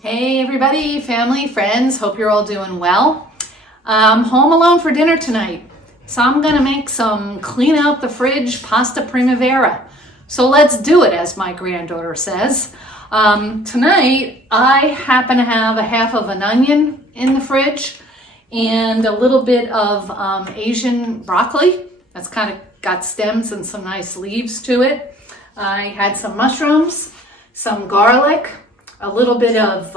Hey everybody, family, friends, hope you're all doing well. I'm home alone for dinner tonight, so I'm gonna make some clean out the fridge pasta primavera. So let's do it, as my granddaughter says. Tonight, I happen to have a half of an onion in the fridge and a little bit of Asian broccoli. That's kind of got stems and some nice leaves to it. I had some mushrooms, some garlic, a little bit of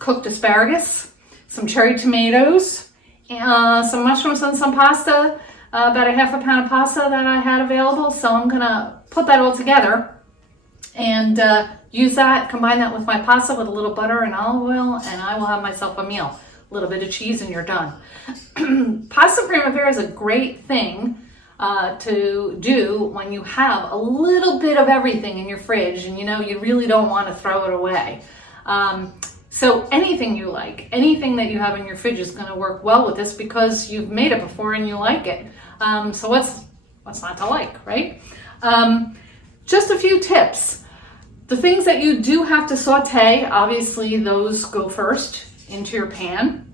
cooked asparagus, some cherry tomatoes, some mushrooms and some pasta, about a half a pound of pasta that I had available. So I'm gonna put that all together and use that, combine that with my pasta with a little butter and olive oil, and I will have myself a meal. A little bit of cheese and you're done. Pasta primavera is a great thing to do when you have a little bit of everything in your fridge and you really don't want to throw it away. So anything you like, anything that you have in your fridge is going to work well with this because you've made it before and you like it. So what's not to like, right? Just a few tips. The things that you do have to saute, obviously those go first into your pan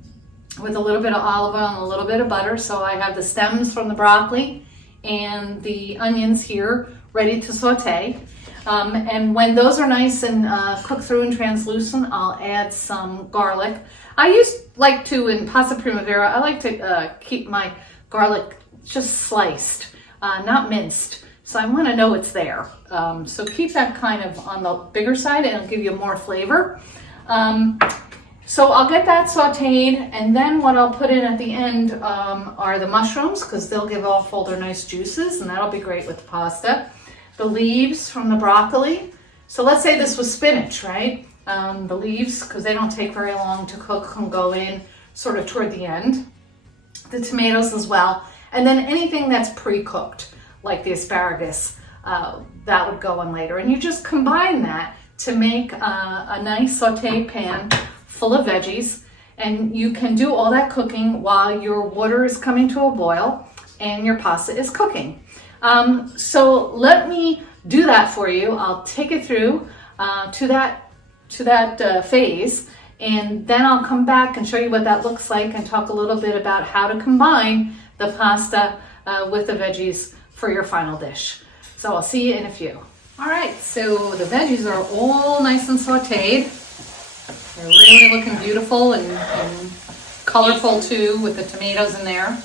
with a little bit of olive oil and a little bit of butter. So I have the stems from the broccoli and the onions here ready to saute. And when those are nice and cooked through and translucent, I'll add some garlic. In pasta primavera, I like to keep my garlic just sliced, not minced. So I want to know it's there. So keep that kind of on the bigger side and it'll give you more flavor. So I'll get that sauteed, and then what I'll put in at the end are the mushrooms, because they'll give off all their nice juices, and that'll be great with the pasta. The leaves from the broccoli. So let's say this was spinach, right? The leaves, because they don't take very long to cook, can go in sort of toward the end. The tomatoes as well. And then anything that's pre-cooked, like the asparagus, that would go in later. And you just combine that to make a nice sauté pan full of veggies, and you can do all that cooking while your water is coming to a boil and your pasta is cooking. So let me do that for you. I'll take it through to that phase, and then I'll come back and show you what that looks like and talk a little bit about how to combine the pasta with the veggies for your final dish. So I'll see you in a few. All right, so the veggies are all nice and sauteed. They're really looking beautiful and colorful too, with the tomatoes in there.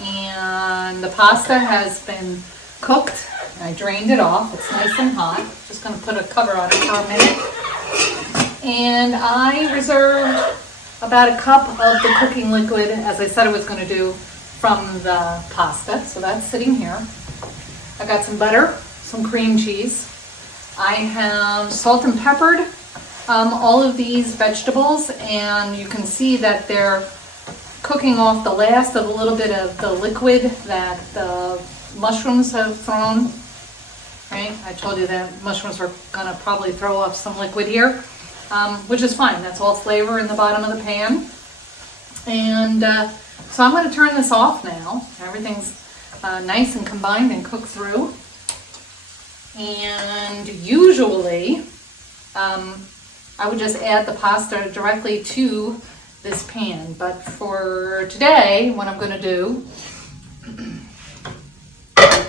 And the pasta has been cooked. I drained it off. It's nice and hot. Just going to put a cover on it for a minute. And I reserved about a cup of the cooking liquid, as I said I was going to do, from the pasta. So that's sitting here. I got some butter, some cream cheese. I have salt and peppered all of these vegetables, and you can see that they're cooking off the last of a little bit of the liquid that the mushrooms have thrown, right? I told you that mushrooms were gonna probably throw off some liquid here, which is fine. That's all flavor in the bottom of the pan. And so I'm gonna turn this off now. Everything's nice and combined and cooked through. And usually, I would just add the pasta directly to this pan. But for today, what I'm going to do,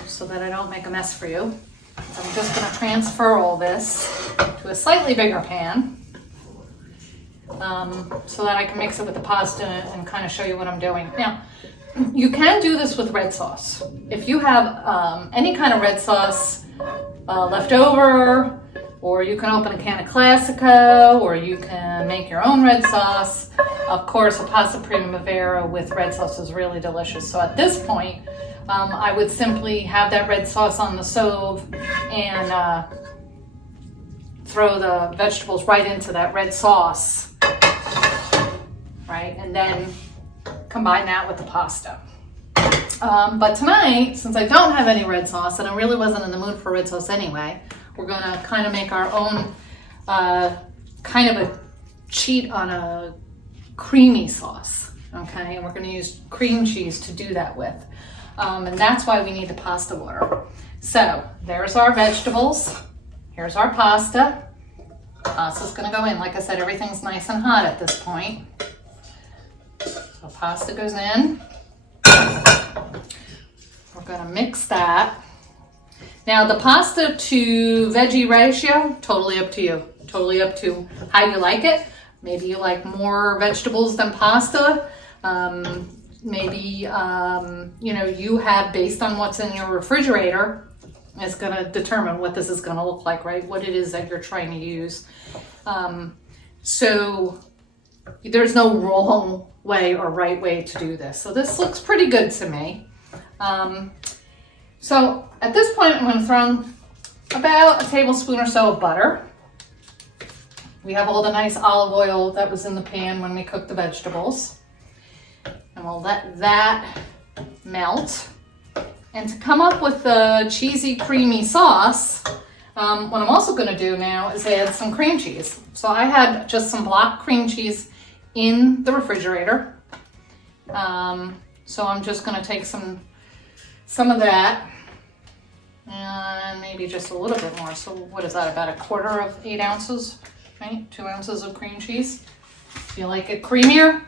so that I don't make a mess for you, I'm just going to transfer all this to a slightly bigger pan so that I can mix it with the pasta and kind of show you what I'm doing. Now, you can do this with red sauce. If you have any kind of red sauce left over, or you can open a can of Classico, or you can make your own red sauce. Of course, a pasta primavera with red sauce is really delicious. So at this point, I would simply have that red sauce on the stove and throw the vegetables right into that red sauce, right? And then combine that with the pasta. But tonight, since I don't have any red sauce, and I really wasn't in the mood for red sauce anyway, we're gonna kind of make our own kind of a cheat on a creamy sauce, okay? And we're gonna use cream cheese to do that with. And that's why we need the pasta water. So there's our vegetables. Here's our pasta. Pasta's gonna go in. Like I said, everything's nice and hot at this point. So pasta goes in. We're gonna mix that. Now the pasta to veggie ratio, totally up to you. Totally up to how you like it. Maybe you like more vegetables than pasta. Maybe, you have, based on what's in your refrigerator, it's gonna determine what this is gonna look like, right? What it is that you're trying to use. So there's no wrong way or right way to do this. So this looks pretty good to me. So at this point, I'm gonna throw in about a tablespoon or so of butter. We have all the nice olive oil that was in the pan when we cooked the vegetables. And we'll let that melt. And to come up with the cheesy, creamy sauce, what I'm also gonna do now is add some cream cheese. So I had just some block cream cheese in the refrigerator. So I'm just gonna take some of that, and maybe just a little bit more. So what is that, about a quarter of 8 ounces, right? 2 ounces of cream cheese. If you like it creamier,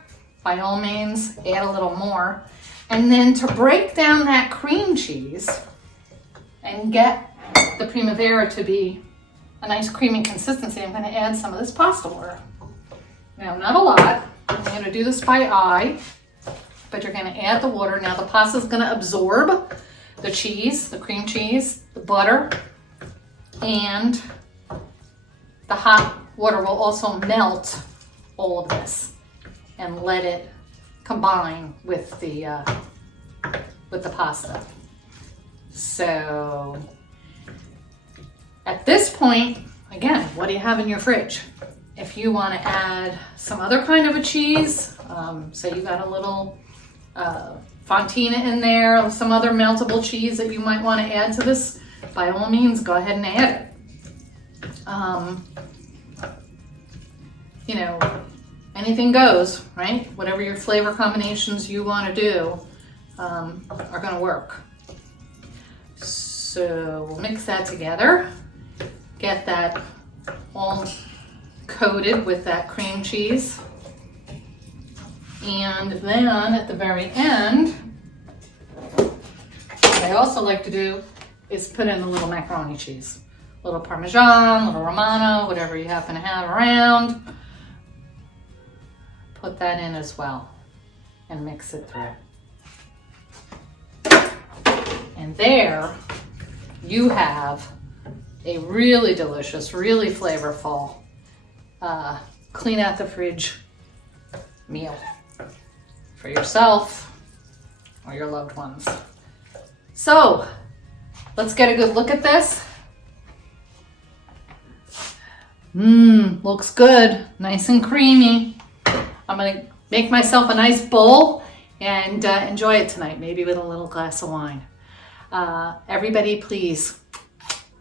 by all means, add a little more. And then to break down that cream cheese and get the Primavera to be a nice creamy consistency, I'm gonna add some of this pasta water. Now, not a lot. I'm gonna do this by eye, but you're gonna add the water. Now the pasta is gonna absorb the cheese, the cream cheese, the butter, and the hot water will also melt all of this and let it combine with the pasta. So at this point, again, what do you have in your fridge? If you want to add some other kind of a cheese, say you got a little fontina in there, some other meltable cheese that you might want to add to this, by all means, go ahead and add it. Anything goes, right? Whatever your flavor combinations you want to do are going to work. So we'll mix that together, get that all coated with that cream cheese. And then at the very end, what I also like to do is put in a little macaroni cheese. A little Parmesan, a little Romano, whatever you happen to have around. Put that in as well and mix it through. And there you have a really delicious, really flavorful, clean out the fridge meal for yourself or your loved ones. So let's get a good look at this. Looks good, nice and creamy. I'm gonna make myself a nice bowl and enjoy it tonight, maybe with a little glass of wine. Everybody, please,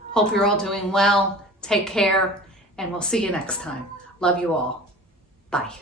hope you're all doing well. Take care, and we'll see you next time. Love you all. Bye.